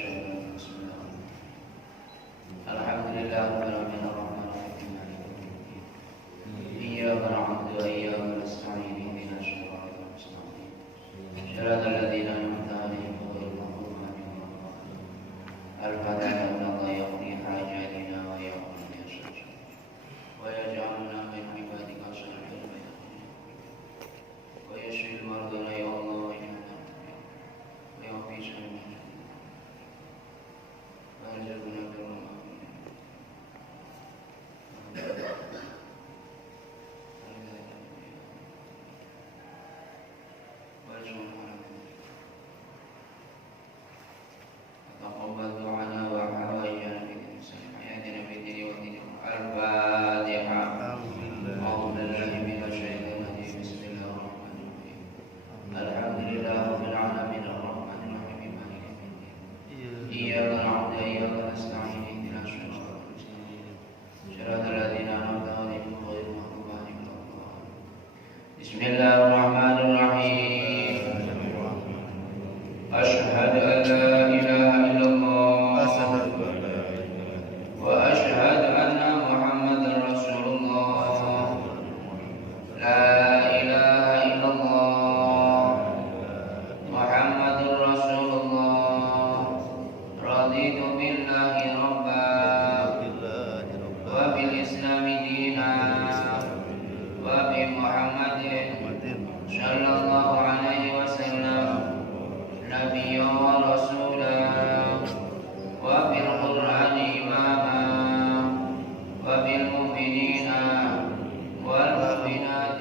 الشيطان بسم الله الحمد لله رب العالمين الرحمن الرحيم مالك يوم الدين إياك نعبد وإياك نستعين اهدنا الصراط المستقيم صراط الذين أنعمت عليهم غير المغضوب عليهم ولا الضالين الفاتحة من الله يقضي حاجاتنا ويغفر لنا ويجعلنا من عبادك الصالحين ويشفي المرضى يا الله ويعفي سلمنا ويرزقنا كرما تقبل دعانا وحوائجنا في الإنسان حياتنا في الدين والدين الفاتحة أعوذ بالله من الشيطان الرجيم بسم الله الرحمن الرحيم الحمد لله رب العالمين الرحمن الرحيم مالك يوم الدين إياك نعبد وإياك نستعين اهدنا الصراط المستقيم صراط الذين أنعمت عليهم غير المغضوب عليهم ولا الضالين بسم الله الرحمن الرحيم أشهد أن لا إله إلا الله وأشهد أن محمدا رسول الله لا إله إلا الله محمد رسول الله رضيت بالله ربا وبالإسلام دينا وبمحمد صلى الله عليه وسلم نبيا ورسولا وبالقرآن إماما وبالمؤمنين والمؤمنات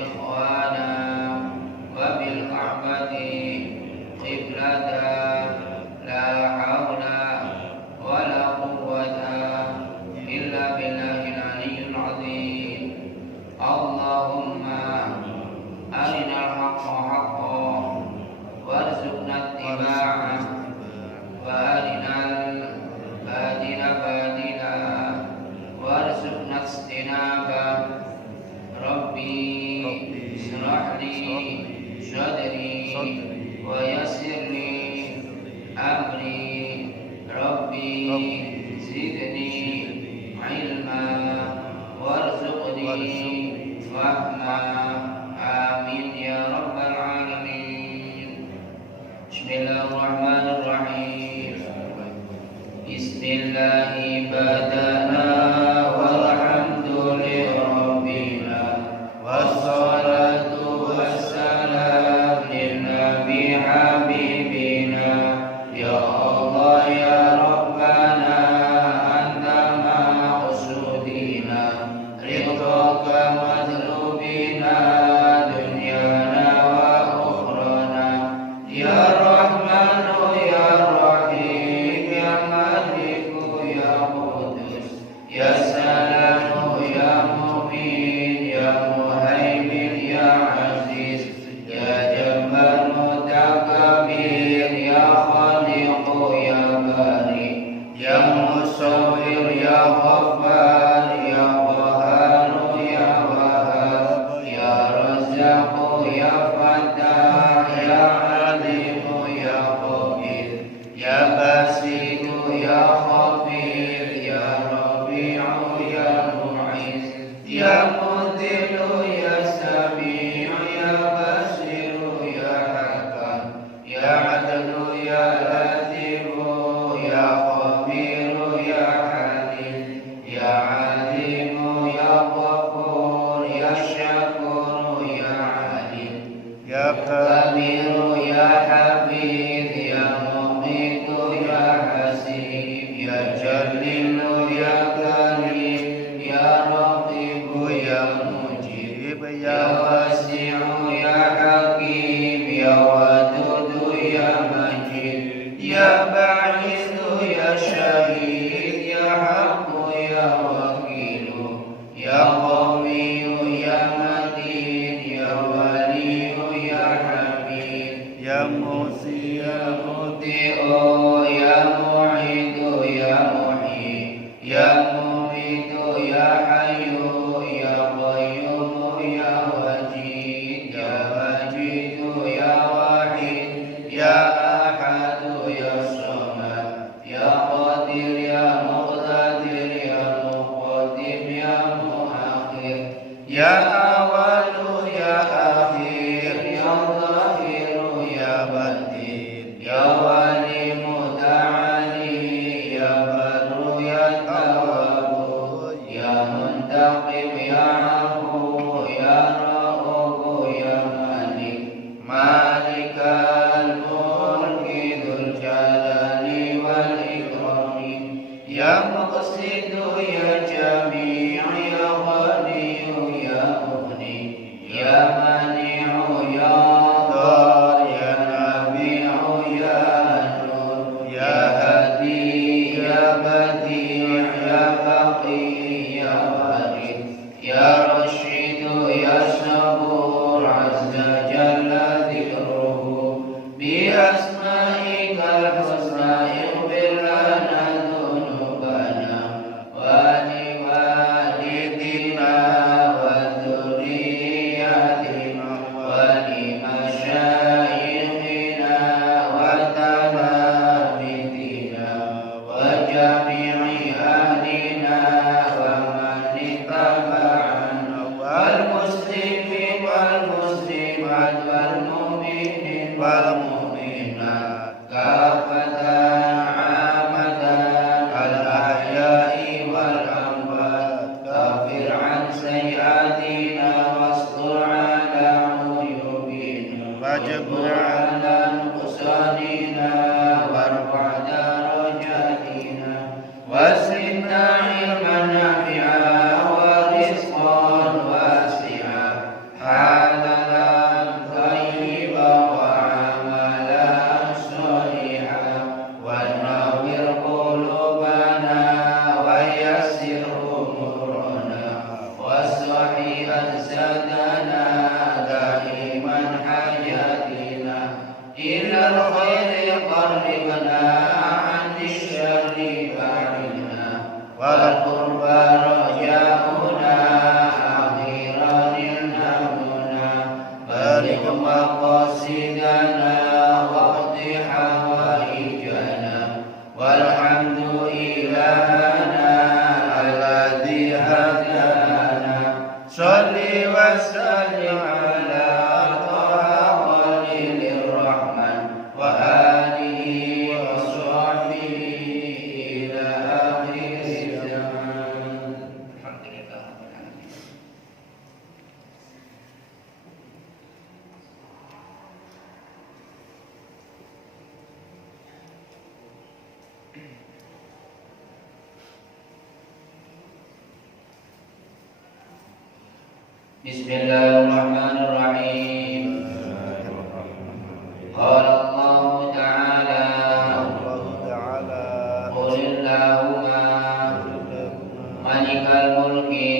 إخوانا وبالكعبة قبلة لا حول ولا قوة إلا بالله العلي العظيم اللهم أرنا الحق حقا وارزقنا اتباعه وأرنا الباطل باطلا وارزقنا اجتنابه ربي اشرح لي صدري ويسر لي أمري ربي زدني علما وارزقني فهما آمين يا رب العالمين بسم الله الرحمن الرحيم بسم الله بدأنا والحمد لربنا والصلاة والسلام للنبي حبيبنا يا الله يا ربنا أنت مقصودنا رضاك مطلوبنا دنيانا وأخرانا يا رحمن يا رحيم يا مالك يا قدوس يا سلام يا مؤمن يا مهيمن يا عزيز يا جبار متكبر يا خالق يا باري يا مصور يا غفار يا قهار يا وهاب يا رزاق يا فتاح يا عليم يا خبير يا باسط يا خبير يا ربيع يا معز يا مذل يا سميع يا بصير يا حكم يا عدل يا لطيف يا خبير يا حليم يا عليم يا غفور يا شكور يا عليم يا كبير يا حفيظ يا مقيت يا حسيب يا جليل يا كريم يا رقيب يا مجيب يا واسع يا حكيم يا ودود يا مجيد يا باعث يا شهيد يا حق يا وكيل يا قوي يا متين يا ولي يا حميد يا موسي يا مطيع يا معيد يا محيي يا مميت يا حي يا قيوم يا وجيد يا مجيد يا واحد يا أحد يا Ya awalu ya akhir, ya zahiru ya batin, ya wali muta'ali, ya baru ya tawabu, ya muntaqim ya afu, ya ra'ubu ya malik, malikal mulki dzul jalali wal ikrami, ya muqsitu ya jami' ya ghani ya mughni, ya mani'u ya dar, ya nabi'u ya nur, ya hadi ya badi' ya baqi ya warid, ya rashidu ya sabur, azza jalla dzikruhu, bi asma'ikal husna ighfir lana dhunubana wa li walidina wa dhurriyyatina wa li masyayikhina wa talamidina wa jami'i ahlina wa man ittaba'ana wal muslimin wal muslimat wal mu'minin wal mu'minat kafatan 'amatan al ahya'i wal amwat, kafir 'an sayyi'atina wastur 'ala uyubina wajbur 'ala nuqsanina warfa' darajatina wasilna 'ilman nafi'a wa rizqan wasi'a, halalan thayyiban wa 'amalan shalihan, wa nawwir qulubana wa yassir umurana wa sahih ajsadana daiman hayatina ilal khairi qarribna 'anil syarri ba'idna wal qurba raja'una akhiran ilhamuna baligh maqasidana waqdi hawaijana walhamdu ilahana alladhi hadana salli wa sallim ala taha khalilur rahman wa alihi wa sahbihi ila akhir zaman. Alhamdulillah. Bismillahirrahmanirrahim. Qala Allah Ta'ala Qulillahumma malikal mulki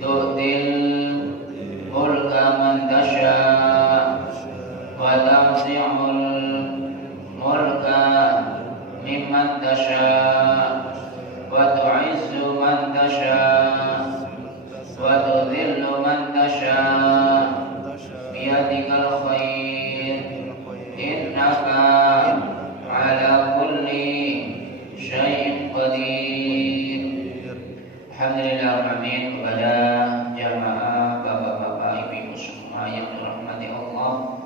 tu'til mulka man tasha' wa tanzi'ul mulka mimman tasha' wa tu'izzu man tasha' wa tudhillu man tasha' biyadikal khair innaka ala kulli syai'in qadir. Alhamdulillah kepada jamaah bapak-bapak ibu-ibu semua yang dirahmati Allah.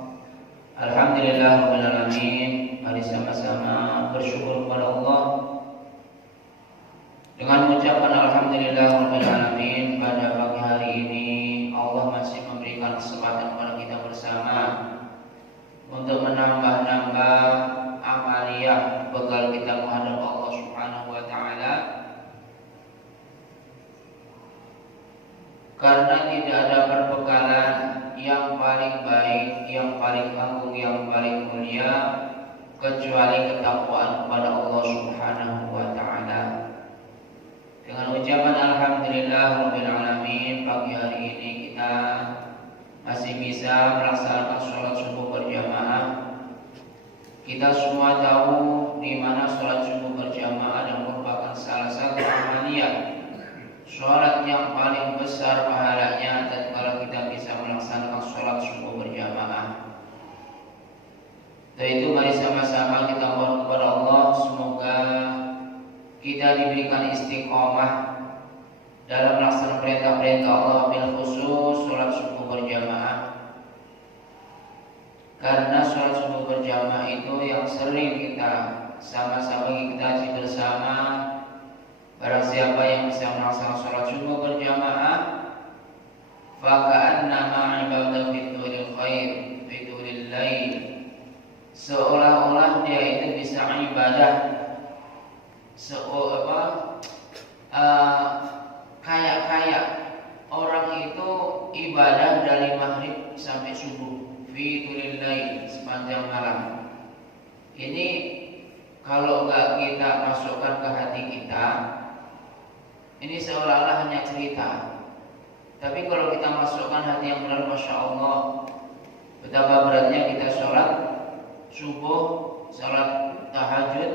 Alhamdulillah rabbil alamin. Mari sama-sama bersyukur kepada Allah dengan mengucapkan alhamdulillah rabbil alamin. Pada pagi hari ini Allah masih memberikan kesempatan kepada kita bersama untuk menambah-nambah amaliyah bekal kita menghadap Allah Subhanahu wa taala. Karena tidak ada perbekalan yang paling baik, yang paling agung, yang paling mulia kecuali ketakwaan kepada Allah Subhanahu wa taala. Dengan ucapan alhamdulillah rabbil alamin, pagi hari ini kita masih bisa melaksanakan sholat subuh berjamaah. Kita semua tahu di mana sholat subuh berjamaah dan merupakan salah satu amaliyah sholat yang paling besar pahalanya tatkala kita bisa melaksanakan sholat subuh berjamaah. Dan itu mari sama-sama kita mohon kepada Allah semoga kita diberikan istiqomah dalam melaksanakan perintah perintah Allah bil khusus sholat subuh berjamaah. Karena sholat subuh berjamaah itu yang sering kita sama-sama kita bersama. Barang siapa yang bisa melaksanakan sholat subuh berjamaah, faka'annama ibadah fitulil khair fitulil lail, seolah-olah dia itu bisa ibadah kayak orang itu ibadah dari maghrib sampai subuh fitulil lail, sepanjang malam. Ini kalau enggak kita masukkan ke hati kita, ini seolah-olah hanya cerita. Tapi kalau kita masukkan hati yang benar, Masya Allah, betapa beratnya kita sholat subuh, sholat tahajud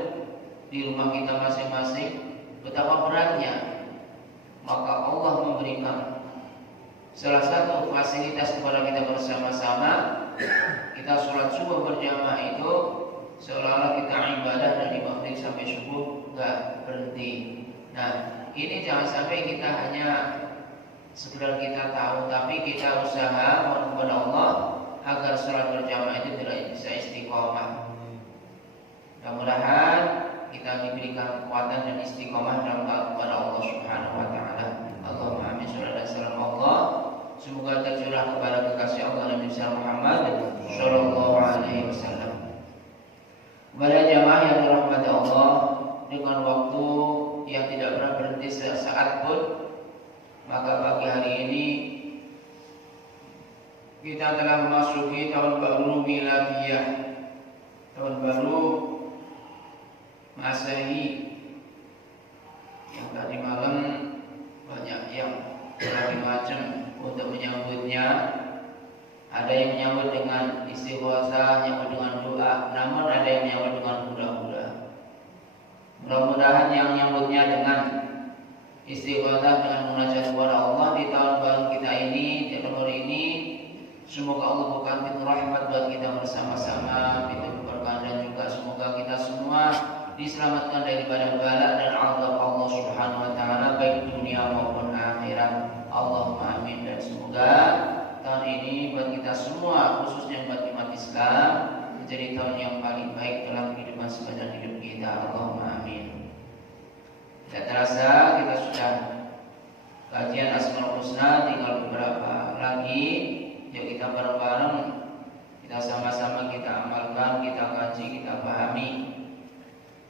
di rumah kita masing-masing, betapa beratnya. Maka Allah memberikan salah satu fasilitas kepada kita bersama-sama. Kita sholat subuh berjamaah itu seolah-olah kita ibadah dari maghrib sampai subuh gak berhenti. Nah, ini jangan sampai kita hanya sekedar kita tahu, tapi kita usaha mohon kepada Allah agar sholat berjamaah itu tidak bisa istiqomah. Mudah-mudahan kita diberikan kekuatan dan istiqomah dalam taat kepada Allah Subhanahu wa taala. Allahumma amin. Shallallahu alaihi wasallam. Allah semoga tercurah kepada kekasih Allah Nabi Muhammad sallallahu alaihi wasallam. Kepada jamaah yang dirahmati Allah, dengan waktu yang tidak pernah berhenti sesaat pun, maka pagi hari ini kita telah memasuki tahun baru Miladiyah, tahun baru Masehi, yang tadi malam banyak yang berbagai macam untuk menyambutnya. Ada yang menyambut dengan istighosah, menyambut dengan doa, namun ada yang menyambut dengan hura-hura. Mudah-mudahan yang menyambutnya dengan istighosah, dengan munajat kepada Allah di tahun baru kita ini, di tahun ini, semoga Allah bukan pintu rahmat buat kita bersama-sama, pintu keberkahan, dan juga semoga kita semua diselamatkan daripada bala dan azab Allah Subhanahu wa taala baik dunia maupun akhirat. Allahumma amin. Dan semoga tahun ini buat kita semua, khususnya buat umat Islam, menjadi tahun yang paling baik dalam kehidupan sepanjang hidup kita. Allahumma amin. Tidak terasa kita sudah kajian Asmaul Husna, tinggal beberapa lagi. Yuk kita bareng-bareng, kita sama-sama kita amalkan, kita kaji, kita pahami.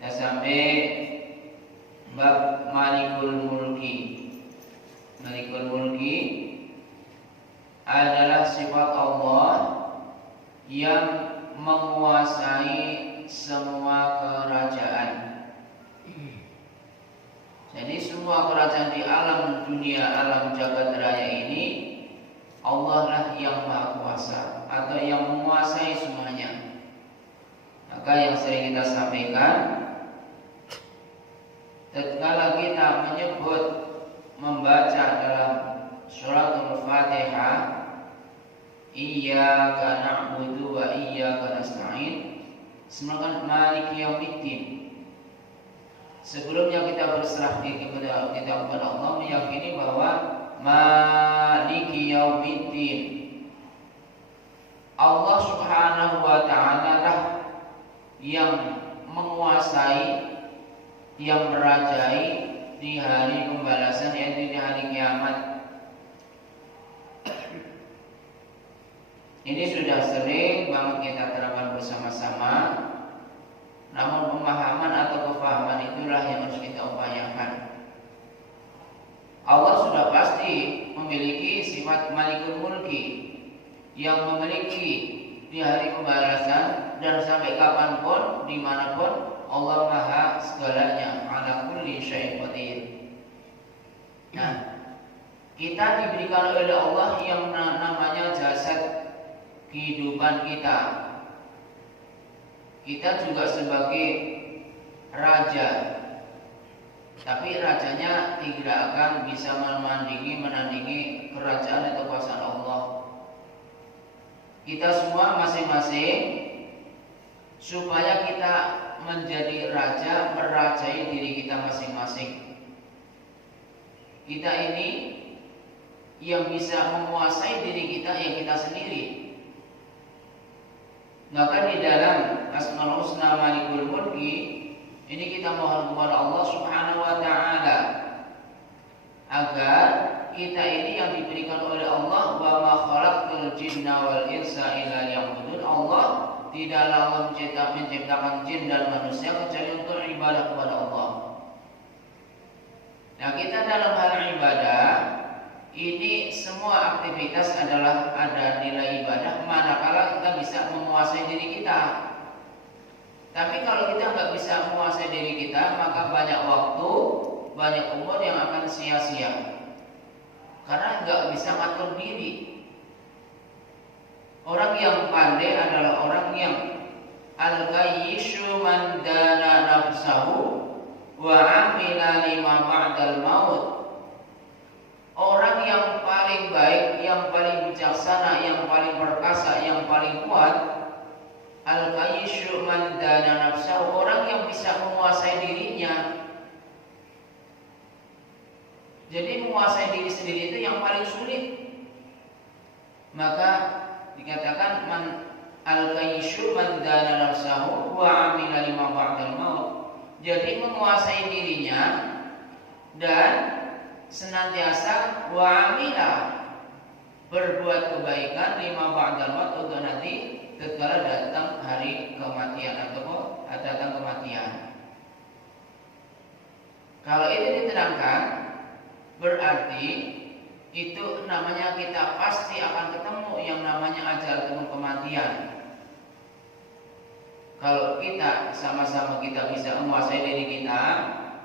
Kita sampai bab Malikul Mulki. Malikul Mulki adalah sifat Allah yang menguasai semua kerajaan. Jadi semua kerajaan di alam dunia, alam jagat raya ini, Allah lah yang maha kuasa atau yang menguasai semuanya. Maka yang sering kita sampaikan, tatkala kita menyebut, membaca dalam suratul Fatihah, Iyyaka na'budu wa iyyaka nasta'in, semoga Maliki Yaumiddin. Sebelumnya kita berserah diri kepada Allah, meyakini bahwa Maliki Yaumiddin, Allah Subhanahu wa ta'ala lah yang menguasai, yang merajai di hari pembalasan, yaitu di hari kiamat. Ini sudah sering banget kita terapkan bersama-sama. Namun pemahaman atau kefahaman itulah yang harus kita upayakan. Allah sudah pasti memiliki sifat Malikul Mulki, yang memiliki di hari pembalasan, dan sampai kapanpun, dimanapun, Allah maha segalanya, ala kulli syai'in qadir. Nah, kita diberikan oleh Allah yang namanya jasad kehidupan kita. Kita juga sebagai raja, tapi rajanya tidak akan bisa menandingi kerajaan atau kekuasaan Allah. Kita semua masing-masing, supaya kita menjadi raja, merajai diri kita masing-masing. Kita ini yang bisa menguasai diri kita ya kita sendiri. Maka di dalam Asmaul Husna Malikul Mulki ini kita mohon kepada Allah Subhanahu wa taala agar kita ini yang diberikan oleh Allah, wa ma khalaqtul jinna wal insa illa liya'budun. Allah tidaklah menciptakan jin dan manusia kecuali untuk ibadah kepada Allah. Nah, kita dalam hal ibadah ini semua aktivitas adalah ada nilai ibadah manakala kita bisa menguasai diri kita. Tapi kalau kita nggak bisa menguasai diri kita, maka banyak waktu, banyak umur yang akan sia-sia karena nggak bisa ngatur diri. Orang yang pandai adalah orang yang al-qayyishu man dana nafsahu wa amila lima ba'dal maut. Orang yang paling baik, yang paling bijaksana, yang paling perkasa, yang paling kuat, al-qayyishu man dana nafsahu, orang yang bisa menguasai dirinya. Jadi menguasai diri sendiri itu yang paling sulit. Maka dikatakan man al-qayyishu man dana nafsahu wa amila lima ba'dal maut. Jadi menguasai dirinya dan senantiasa wa amila berbuat kebaikan lima ba'dal maut untuk nanti tatkala datang hari kematian atau datang kematian. Kalau itu diterangkan berarti itu namanya kita pasti akan ketemu yang namanya ajal ketemu kematian. Kalau kita sama-sama kita bisa menguasai diri kita,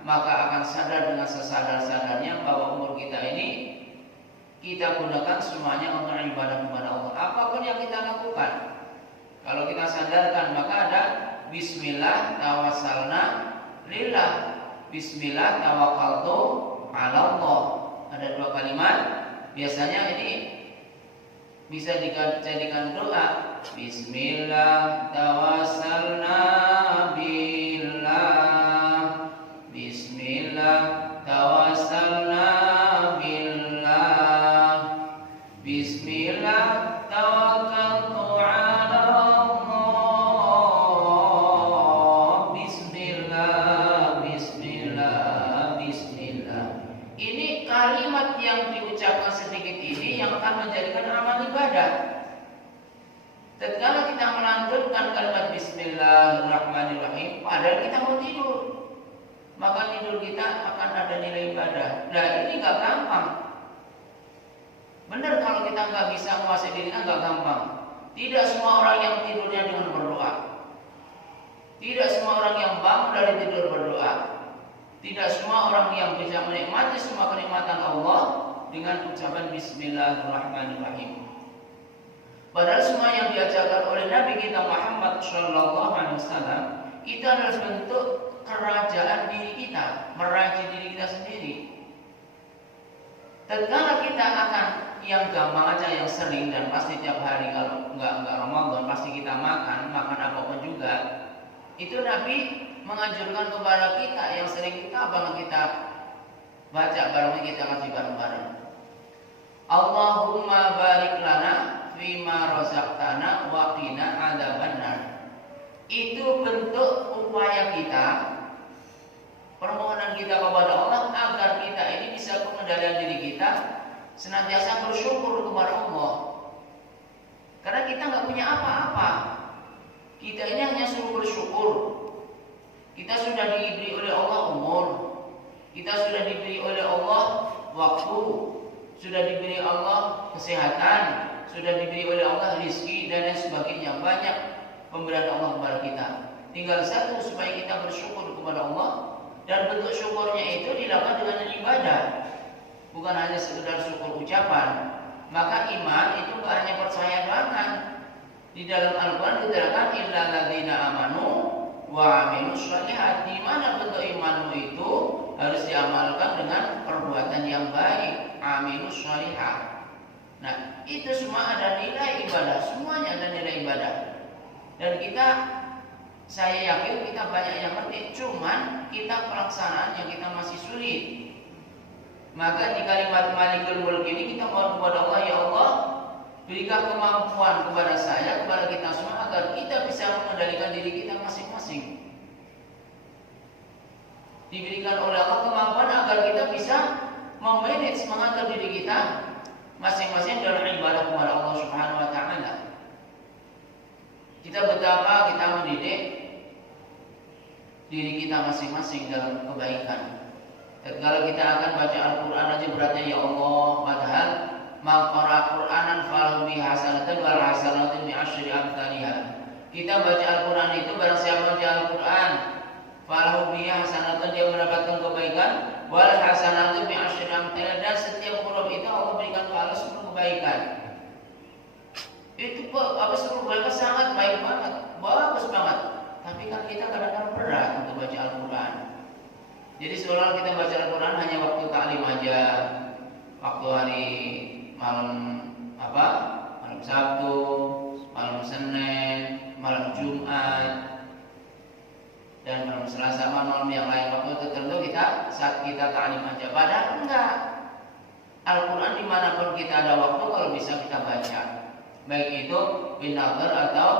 maka akan sadar dengan sesadar-sadarnya bahwa umur kita ini kita gunakan semuanya untuk ibadah kepada Allah. Apapun yang kita lakukan, kalau kita sadarkan maka ada Bismillah tawassalna lillah, Bismillah tawakkaltu ala Allah. Ada dua kalimat. Biasanya ini bisa dijadikan doa. Bismillah tawassalna billah, Bismillah tawassalna billah, Bismillah tawakkaltu ala Allah, Bismillah, Bismillah, Bismillah. Ini kalimat yang diucapkan sedikit ini yang akan menjadikan amal ibadah. Tatkala kita melantunkan kalimat Bismillahirrahmanirrahim, padahal kita mau tidur, maka tidur kita akan ada nilai ibadah. Nah, ini nggak gampang. Benar kalau kita nggak bisa menguasai diri kita nggak gampang. Tidak semua orang yang tidurnya dengan berdoa. Tidak semua orang yang bangun dari tidur berdoa. Tidak semua orang yang bisa menikmati semua kenikmatan Allah dengan ucapan Bismillahirrahmanirrahim. Padahal semua yang diajarkan oleh Nabi kita Muhammad SAW itu adalah bentuk kerajaan diri kita, meraja diri kita sendiri. Tatkala kita akan yang gampang aja, yang sering dan pasti tiap hari, kalau enggak Ramadan pasti kita makan apapun juga. Itu Nabi menganjurkan kepada kita yang sering kita baca bareng, kita ngaji bareng-bareng. Allahumma barik lana fima razaqtana wa qina adzabannar. Itu bentuk upaya kita, permohonan kita kepada Allah agar kita ini bisa pengendalian diri kita senantiasa bersyukur kepada Allah. Karena kita nggak punya apa-apa. Kita ini hanya suruh bersyukur. Kita sudah diberi oleh Allah umur, kita sudah diberi oleh Allah waktu, sudah diberi Allah kesehatan, sudah diberi oleh Allah rizki dan lain sebagainya. Banyak pemberian Allah kepada kita. Tinggal satu, supaya kita bersyukur kepada Allah. Dan bentuk syukurnya itu dilakukan dengan ibadah, bukan hanya sekedar syukur ucapan. Maka iman itu bukan hanya percaya doang. Di dalam Al-Quran diterangkan illal ladzina amanu wa amilus shalihat. Di mana bentuk imanmu itu harus diamalkan dengan perbuatan yang baik, amilus shalihat. Nah, itu semua ada nilai ibadah, semuanya ada nilai ibadah. Dan saya yakin kita banyak yang ngerti, cuman kita pelaksanaan yang kita masih sulit. Maka di kalimat Malikul Mulk ini kita mohon kepada Allah, ya Allah, berikan kemampuan kepada saya, kepada kita semua agar kita bisa mengendalikan diri kita masing-masing. Diberikan oleh Allah kemampuan agar kita bisa memanage, mengatur diri kita masing-masing dalam ibadah kepada Allah Subhanahu wa taala. Kita betapa kita mendidik diri kita masing-masing dalam kebaikan. Kalau kita akan baca Al-Quran aja beratnya ya Allah, padahal maqara Qur'anan falahu bi hasanatan wal hasanatu bi asyri amsalihha. Kita baca Al-Quran itu barang siapa baca Al-Quran falahu bi hasanatan, dia mendapatkan kebaikan, wal hasanatu bi asyri amsalihha, dan setiap huruf itu Allah berikan pahala 10 kebaikan. Itu apa 10 kebaikan sangat baik banget, bagus banget. Tapi kan kita kadang-kadang berat untuk baca Al-Quran. Jadi seolah kita baca Al-Quran hanya waktu taklim aja, waktu hari malam malam Sabtu, malam Senin, malam Jumat, dan malam Selasa, malam yang lain waktu tertentu kita saat kita taklim aja. Padahal enggak. Al-Quran dimanapun kita ada waktu kalau bisa kita baca, baik itu binazar atau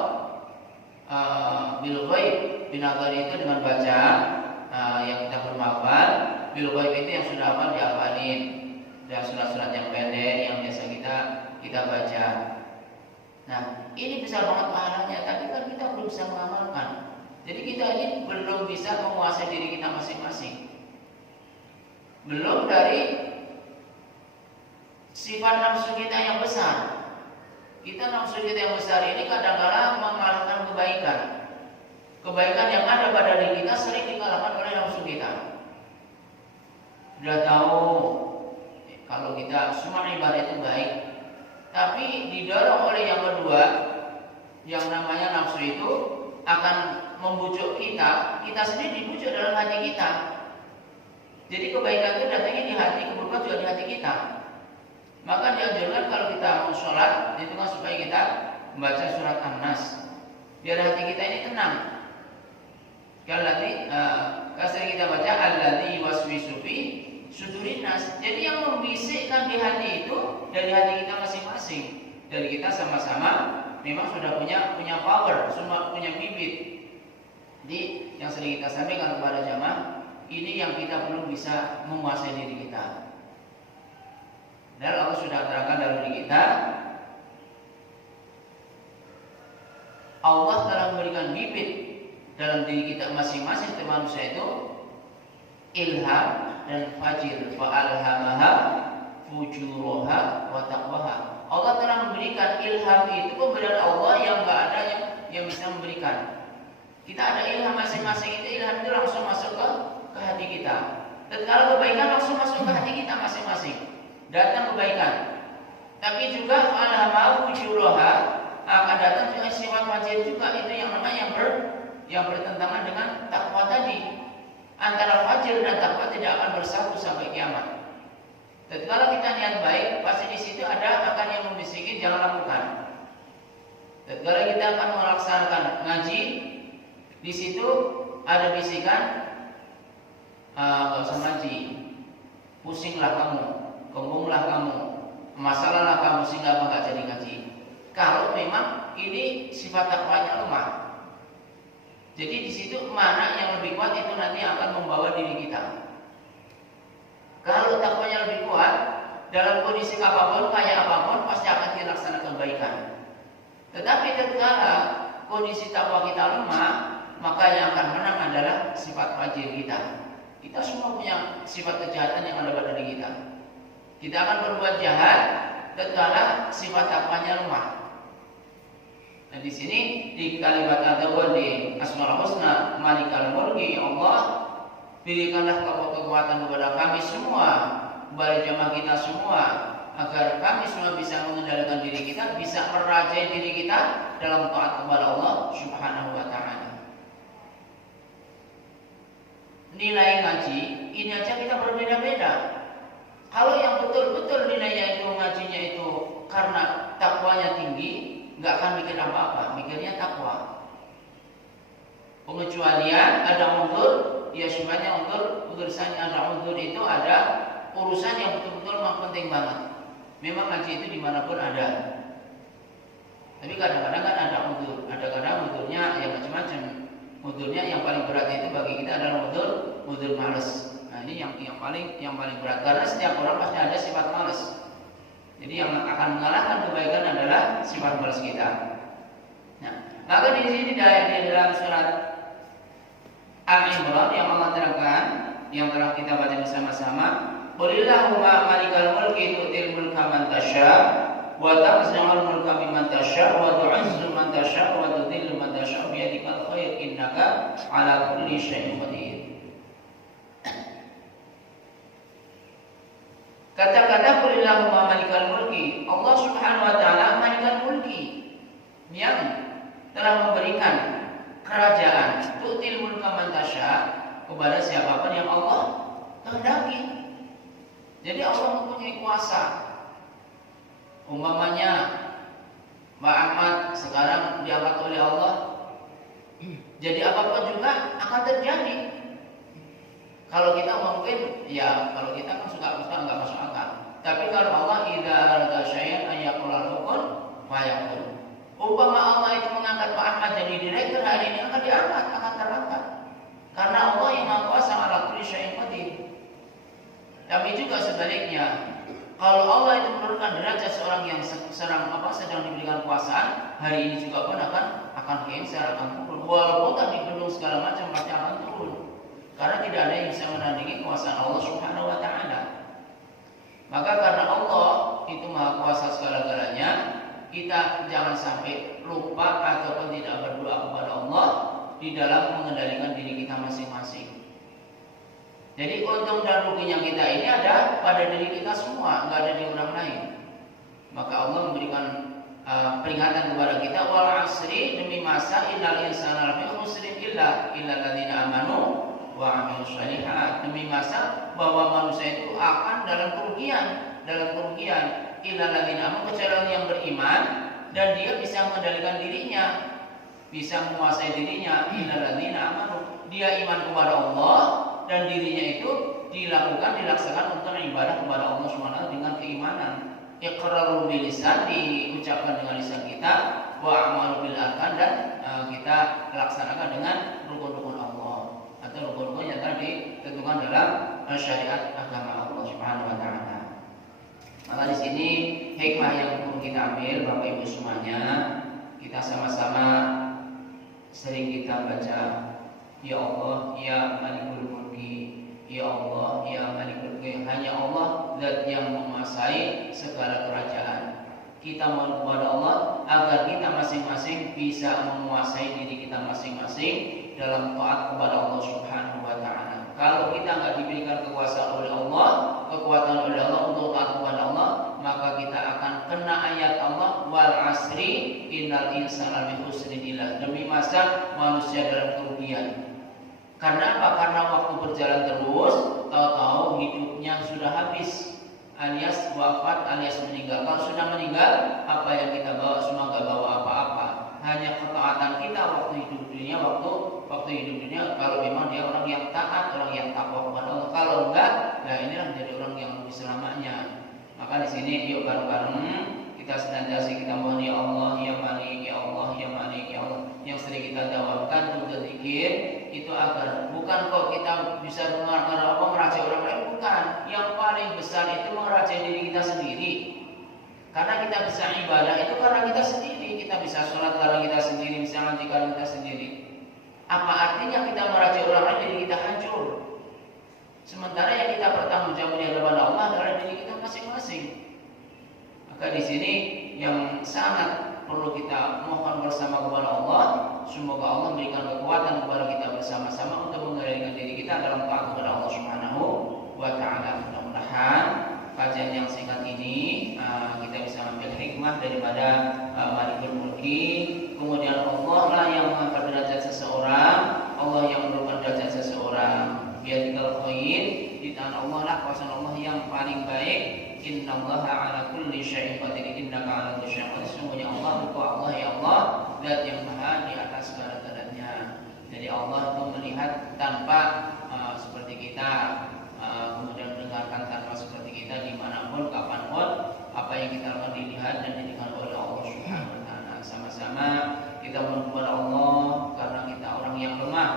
bil ghaib. Binazar itu dengan baca yang kita bermawal, bil ghaib itu yang sudah hafal dihafalin, dan surat-surat yang pendek yang biasa kita baca. Nah, ini besar banget pahalanya, tapi kan kita belum bisa mengamalkan. Jadi kita ini belum bisa menguasai diri kita masing-masing. Belum dari sifat nafsu kita yang besar. Kita nafsu kita yang besar ini kadang-kadang mengalahkan kebaikan. Kebaikan yang ada pada diri kita sering dikalahkan oleh nafsu kita. Sudah tahu kalau kita semua ibadah itu baik, tapi didorong oleh yang kedua, yang namanya nafsu itu akan membujuk kita sendiri dibujuk dalam hati kita. Jadi kebaikan itu datangnya di hati, keburukan juga di hati kita. Maka dianjurkan kalau kita mau sholat, itu kan supaya kita membaca surat An-Nas, biar hati kita ini tenang. Kalau nanti kasih kita baca alladzi waswisu fi sudurin nas. Jadi yang membisikkan di hati itu dari hati kita masing-masing. Dari kita sama-sama memang sudah punya power, semua punya bibit. Jadi yang sering kita sampaikan kepada jamaah, ini yang kita belum bisa menguasai diri kita. Dan Allah sudah terangkan dalam diri kita, Allah telah memberikan bibit dalam diri kita masing-masing manusia itu ilham dan fajir, fa'alhamaha fujuraha wa taqwaha. Allah telah memberikan ilham, itu pemberian Allah yang enggak ada yang bisa memberikan. Kita ada ilham masing-masing, itu ilham itu langsung masuk ke hati kita. Dan kalau kebaikan langsung masuk ke hati kita masing-masing, datang kebaikan. Tapi juga fa'alhamaha fujuraha, akan datang juga sifat fajir juga, itu yang namanya yang bertentangan dengan takwa tadi. Antara fajir dan takwa tidak akan bersatu sampai kiamat. Dan kalau kita niat baik, pasti di situ akan yang membisikin jangan lakukan. Dan kalau kita akan melaksanakan ngaji, di situ ada bisikan, gak usah ngaji, pusinglah kamu, kembunglah kamu, masalahlah kamu, sehingga gak jadi ngaji. Kalau memang ini sifat takwanya lemah. Jadi di situ mana yang lebih kuat itu nanti akan membawa diri kita. Kalau takwanya lebih kuat, dalam kondisi apapun, kayak apapun, pasti akan dilaksanakan kebaikan. Tetapi ketika kondisi takwa kita lemah, maka yang akan menang adalah sifat fajir kita. Kita semua punya sifat kejahatan yang ada pada diri kita. Kita akan berbuat jahat ketika sifat takwanya lemah. Nah, di sini di kalimat ataupun di Asmaul Husna Malikal Mulki, Allah berikanlah kekuatan kepada kami semua, kepada jamaah kita semua, agar kami semua bisa mengendalikan diri kita, bisa merajai diri kita dalam taat kepada Allah Subhanahu wa taala. Nilai ngaji ini aja kita berbeda-beda. Kalau yang betul-betul nilainya itu ngajinya itu karena takwanya tinggi, nggak akan mikir apa-apa, mikirnya takwa. Pengecualian ada uzur, ya semuanya uzur saja. Ada uzur itu ada urusan yang betul-betul memang penting banget. Memang ngaji itu dimanapun ada. Tapi kadang-kadang kan ada udzur, ada kadang udzurnya yang macam-macam. Udzurnya yang paling berat itu bagi kita adalah udzur malas. Nah, ini yang paling berat karena setiap orang pasti ada sifat malas. Jadi yang akan mengalahkan kebaikan adalah sifat malas kita. Nah, maka di sini di dalam surat Al-Imran yang Allah terangkan, yang telah kita baca bersama-sama, qulillahumma malikal mulki tu'til mulka man tasya wa tanzi'ul mulka mimman tasya wa tu'izzu man tasya wa tudhillu man tasya bi yadikal khair innaka 'ala kulli syai'in qadir. Kata-kata qulillahumma malikal mulki, Allah Subhanahu wa taala malikal mulki yang telah memberikan kerajaan tu'til mulka man tasya kepada siapapun yang Allah kehendaki. Jadi Allah mempunyai kuasa. Umpamanya Mbak Ahmad sekarang diangkat oleh Allah, jadi apapun juga akan terjadi. Kalau kita mungkin, ya kalau kita kan suka nggak masuk akal. Tapi kalau Allah idza arada syai'an ayyaqul lahu fayakun. Umpama Allah itu mengangkat Pak Ahmad jadi direktur hari ini akan diangkat, akan terangkat. Karena Allah yang Maha Kuasa ala kulli syai'in qadir. Tapi juga sebaliknya, kalau Allah itu menurunkan derajat seorang yang sedang diberikan kuasaan, hari ini juga pun akan geser, akan turun. Walaupun tadi gunung segala macam pasti akan turun. Karena tidak ada yang bisa menandingi kuasaan Allah Subhanahu wa taala. Maka karena Allah itu Maha Kuasa segala-galanya, kita jangan sampai lupa ataupun tidak berdoa kepada Allah di dalam mengendalikan diri kita masing-masing. Jadi untung dan ruginya kita ini ada pada diri kita semua, nggak ada di orang lain. Maka Allah memberikan peringatan kepada kita, wal asri, demi masa innal insana lafi khusrin illa alladziina amanu wa 'amilus shalihat. Demi masa bahwa manusia itu akan dalam kerugian illa alladziina amanu, kecuali yang beriman dan dia bisa mengendalikan dirinya, bisa menguasai dirinya. Illa alladziina amanu, dia iman kepada Allah dan dirinya itu dilaksanakan untuk ibadah kepada Allah SWT dengan keimanan. Iqrarul bil lisan, diucapkan dengan lisan kita, wa amalu bil arkan, dan kita laksanakan dengan rukun-rukun Allah atau rukun-rukun yang telah ditentukan dalam syariat agama Allah Subhanahu wa taala. Maka di sini hikmah yang perlu kita ambil Bapak Ibu semuanya, kita sama-sama sering kita baca, ya Allah, ya Malikul Mulki, ya Allah, ya Malikul Mulki. Hanya Allah zat yang menguasai segala kerajaan. Kita mohon kepada Allah agar kita masing-masing bisa menguasai diri kita masing-masing dalam taat kepada Allah Subhanahu wa taala. Kalau kita enggak diberikan kekuasaan oleh Allah, kekuatan oleh Allah untuk taat kepada Allah, maka kita akan kena ayat Allah, wal asri innal insana lafi khusrin illa, demi masa manusia dalam kerugian. Karena apa? Karena waktu berjalan terus, tahu-tahu hidupnya sudah habis, alias wafat, alias meninggal. Kalau sudah meninggal, apa yang kita bawa semua nggak bawa apa-apa. Hanya ketaatan kita waktu hidup dunia, waktu hidup dunia. Kalau memang dia orang yang taat, orang yang takwa kepada Allah. Kalau enggak, nah inilah menjadi orang yang lebih selamanya. Maka di sini yuk bareng-bareng kita senantiasa kita mohon, ya Allah, ya Malik, ya Allah, ya Malik, ya Allah. Yang sering kita jawabkan untuk zikir itu agar bukan kok kita bisa merajai orang lain, bukan. Yang paling besar itu merajai diri kita sendiri. Karena kita bisa ibadah itu karena kita sendiri. Kita bisa sholat karena kita sendiri, bisa ngaji karena kita sendiri. Apa artinya kita merajai orang lain jadi kita hancur? Sementara yang kita bertanggung jawab di hadapan Allah adalah diri kita masing-masing. Maka di sini yang sangat perlu kita mohon bersama kepada Allah, semoga Allah memberikan kekuatan kepada kita bersama-sama untuk mengendalikan diri kita dalam taat kepada Allah Subhanahu wa taala. Mudah-mudahan kajian yang singkat ini kita bisa ambil hikmah daripada Malikul Mulki. Kemudian Allah lah yang mengangkat derajat seseorang, Allah yang menurunkan derajat seseorang. Biadikal khair, di tangan Allah lah kuasa Allah yang paling baik. Innallaha ala kulli syai'in qadir, innaka ala kulli syai'in qadir. Sesungguhnya Allah, Allah ya Allah, zat yang maha di atas segala-galanya. Jadi Allah itu melihat tanpa seperti kita, kemudian mendengarkan tanpa seperti kita dimanapun, kapanpun. Apa yang kita lakukan dilihat dan didengar oleh Allah Subhanahu wa Ta'ala. Sama-sama kita mohon kepada Allah, karena kita orang yang lemah,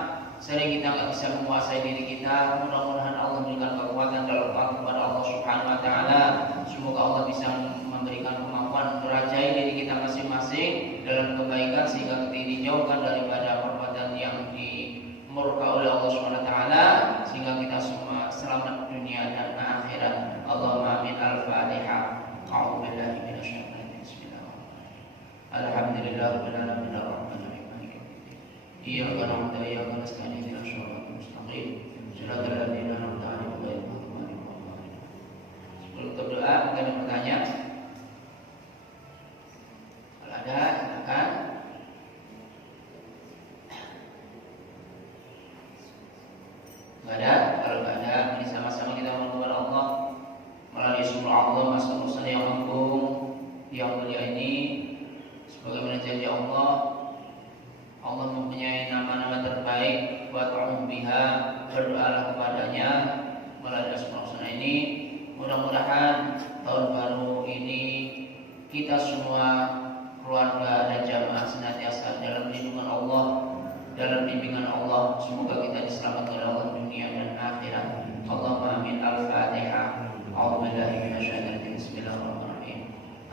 sering kita nggak bisa menguasai diri kita. Mudah-mudahan Allah memberikan kekuatan dalam taat kepada Allah Subhanahu wa Ta'ala. Semoga Allah bisa memberikan kemampuan merajai diri kita masing-masing dalam kebaikan, sehingga kita dijauhkan daripada perbuatan yang dimurka oleh Allah Subhanahu wa Ta'ala, sehingga kita semua selamat dunia dan akhirat. Allahumma amin. Al-Fatihah. A'udzu billahi minasyaitonir rajim. Bismillahirrahmanirrahim. Alhamdulillahirabbil alamin arrahmanir rahim maliki yaumiddin. Iyyaka na'budu wa iyyaka nasta'in ihdinas siratal mustaqim siratal ladzina an'amta 'alaihim ghairil maghdubi 'alaihim waladdallin. Sebelum berdoa, mungkin ada pertanyaan? Kalau ada, silakan. Enggak ada? Kalau enggak ada, ini sama-sama kita mohon kepada Allah melalui surah Allah, masa-masa yang agung, yang mulia ini. Sebagaimana janji Allah, Allah mempunyai nama-nama terbaik buat umum biha. Berdoalah kepadanya melalui surah ini. Mudah-mudahan tahun baru ini kita semua, keluarga dan jamaah, senantiasa dalam lindungan Allah, dalam bimbingan Allah. Semoga kita diselamatkan oleh Allah dunia dan akhirat. Allahumma amin. Al-Fatihah. A'udzu billahi minasyaitonir rajim. Bismillahirrahmanirrahim.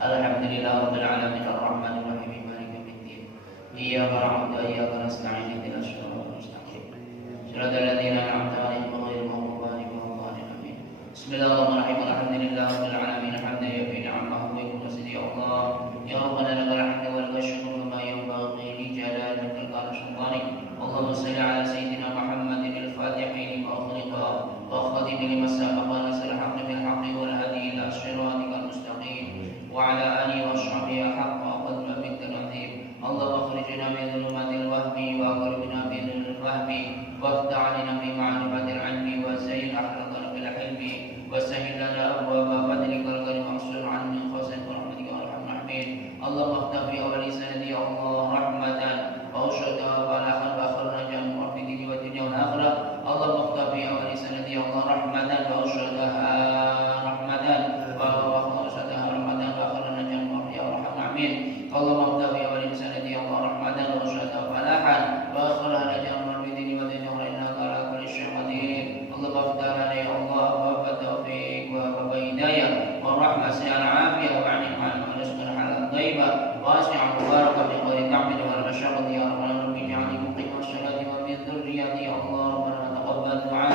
Alhamdulillahirabbil alamin arrahmanir rahim maliki yaumiddin. Iyyaka na'budu wa iyyaka nasta'in ihdinas siratal mustaqim siratal ladzina an'amta 'alaihim ghairil maghdubi 'alaihim waladdallin. Bismillahirrahmanirrahim. Alhamdulillahirabbil alamin hamdan yafi ni'amahu wa yuhsinu ya Allah. Ya Rabbana lakal hamdu wa lakal syukru ma yanbaghi li jalali wajhika wa sultanik. Allahumma shalli 'ala sayyidina Muhammadin al-fatihi lima ughliqa wa khatimi lima sabaqa nasrul haqqi bil haqqi wal hadi ila siratikal mustaqim wa 'ala alihi wa sahbihi haqqa qadri bikal azim. Allahumma khrijna min dhulumatil wahmi wa aqribna min nuril fahmi waftah 'alaina bi ma'rifatil 'ilmi wa zayyid akhlaqana bil hilmi wa sahhil lana abwaaba fadlikal karim waghfir 'anna khazan rahmatika ya arhamar rahimin. Allahumma iftah bi awwali sanadi ya Allah rahmatan wa ushada wa falahan wa akhrajna min fitni wa dunya wal akhirah. Allahumma iftah bi awwali sanadi ya Allah rahmatan wa ushada rahmatan wa ushada rahmatan wa akhrajna min ya arhamar rahimin. Allahumma iftah bi awwali sanadi ya Allah rahmatan wa ushada falahan wa akhrajna min fitni wa dunya wal innaka ala kulli syai'in qadir. Allahumma iftah lana ya Allah wa taufiq wa hidayah wa rahmah sa'al afiyah wa 'ilman wa rizqan halal thayyiban wa as'al mubarakah bi ghairi ta'min wa masyaqqat ya rabbana rabbi ja'alni muqimas salati wa min dhurriyyati ya Allah rabbana taqabbal du'a.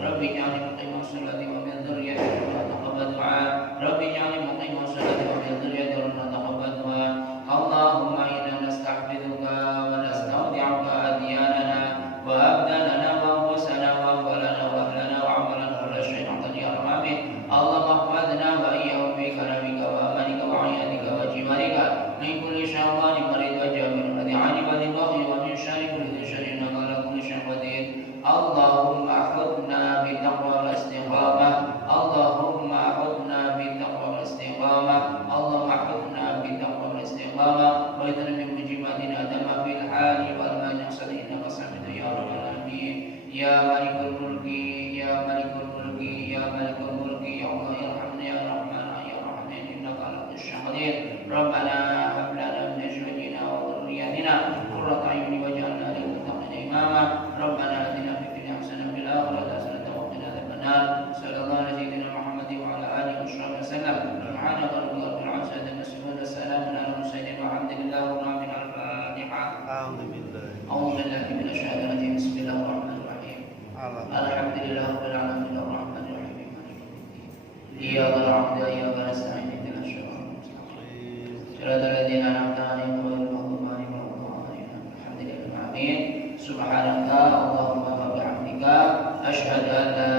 Rabbi ja'alni muqimas salati wa min dhurriyyati rabbana taqabbal du'a. Rabbi ja'alni muqimas salati wa min dhurriyyati rabbana taqabbal du'a. Allahumma inna nasta'fiduka wa nastawdi'uka adyanana wa abdanana wa anfusana wa amwalana wa ahlana wa amalan kulla syai'in ya rabbana. Allahumma ihfadna wa iyyahum bi karamika wa amanika wa 'ayatika wa jimarika min kulli syai'in marid wa jabir wa di'ani wa baghi wa min syarri kulli syarrin ala kulli syai'in qadir. Allahumma khudna bi taqwa wal istiqamah. Allahumma khudna bi taqwa wal istiqamah. Allahumma khudna bi taqwa wal istiqamah wa itrimi mujibatina adama fil hali wal majsadi innaka sami'un ya rabbal alamin. Ya malikul mulki ya malikul mulki ya malikul mulki ya Allah ya rahman ya rahman ya rahman innaka ala kulli syai'in qadir. Rabbana hab lana min azwajina wa dhurriyyatina qurrata a'yun waj'alna lil muttaqina imama. Rabbana atina fid dunya hasanah wa fil akhirati hasanah wa qina adzabannar. Sallallahu alaihi sayyidina Muhammadin wa ala alihi wa sallam. Subhana rabbika rabbil izzati amma yasifun wa salamun ala mursalin walhamdulillahi rabbil alamin. Al-Fatihah. A'udzu billahi minasyaitonir rajim. Bismillahirrahmanirrahim. Alhamdulillahirabbil alamin arrahmanir rahim maliki yaumiddin. Iyyaka na'budu wa iyyaka nasta'in ihdinas siratal mustaqim siratal ladzina an'amta 'alaihim ghairil maghdubi 'alaihim waladdallin. Alhamdulillah. Amin. Subhanallah Allahumma wa bihamdika asyhadu an la